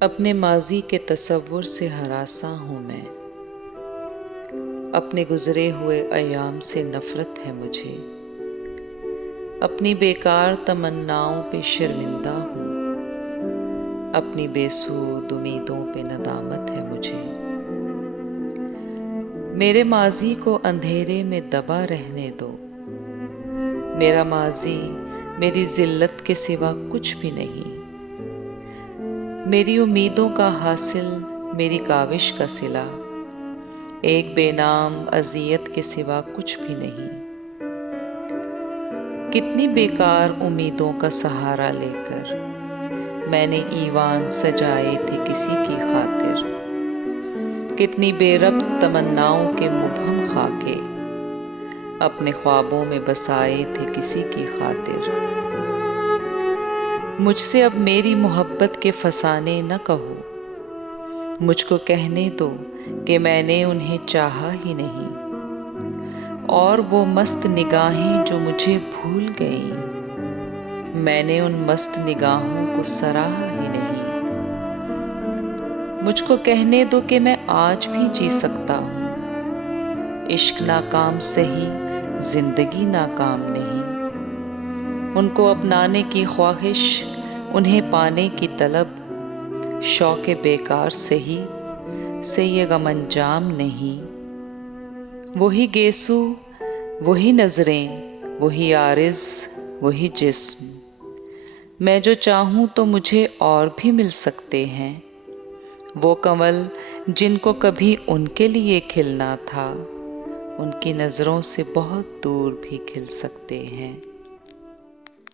اپنے ماضی کے تصور سے ہراساں ہوں میں، اپنے گزرے ہوئے ایام سے نفرت ہے مجھے، اپنی بیکار تمناؤں پہ شرمندہ ہوں، اپنی بے سود امیدوں پہ ندامت ہے مجھے۔ میرے ماضی کو اندھیرے میں دبا رہنے دو، میرا ماضی میری ذلت کے سوا کچھ بھی نہیں، میری امیدوں کا حاصل میری کاوش کا صلہ، ایک بے نام اذیت کے سوا کچھ بھی نہیں۔ کتنی بیکار امیدوں کا سہارا لے کر میں نے ایوان سجائے تھے کسی کی خاطر، کتنی بے ربط تمناؤں کے مبہم خاکے اپنے خوابوں میں بسائے تھے کسی کی خاطر۔ مجھ سے اب میری محبت کے فسانے نہ کہو، مجھ کو کہنے دو کہ میں نے انہیں چاہا ہی نہیں، اور وہ مست نگاہیں جو مجھے بھول گئیں، میں نے ان مست نگاہوں کو سراہا ہی نہیں۔ مجھ کو کہنے دو کہ میں آج بھی جی سکتا ہوں، عشق ناکام سہی زندگی ناکام نہیں۔ ان کو اپنانے کی خواہش، انہیں پانے کی طلب، شوق بیکار سہی سے یہ غم انجام نہیں۔ وہی گیسو، وہی نظریں، وہی عارض، وہی جسم، میں جو چاہوں تو مجھے اور بھی مل سکتے ہیں۔ وہ کنول جن کو کبھی ان کے لیے کھلنا تھا، ان کی نظروں سے بہت دور بھی کھل سکتے ہیں۔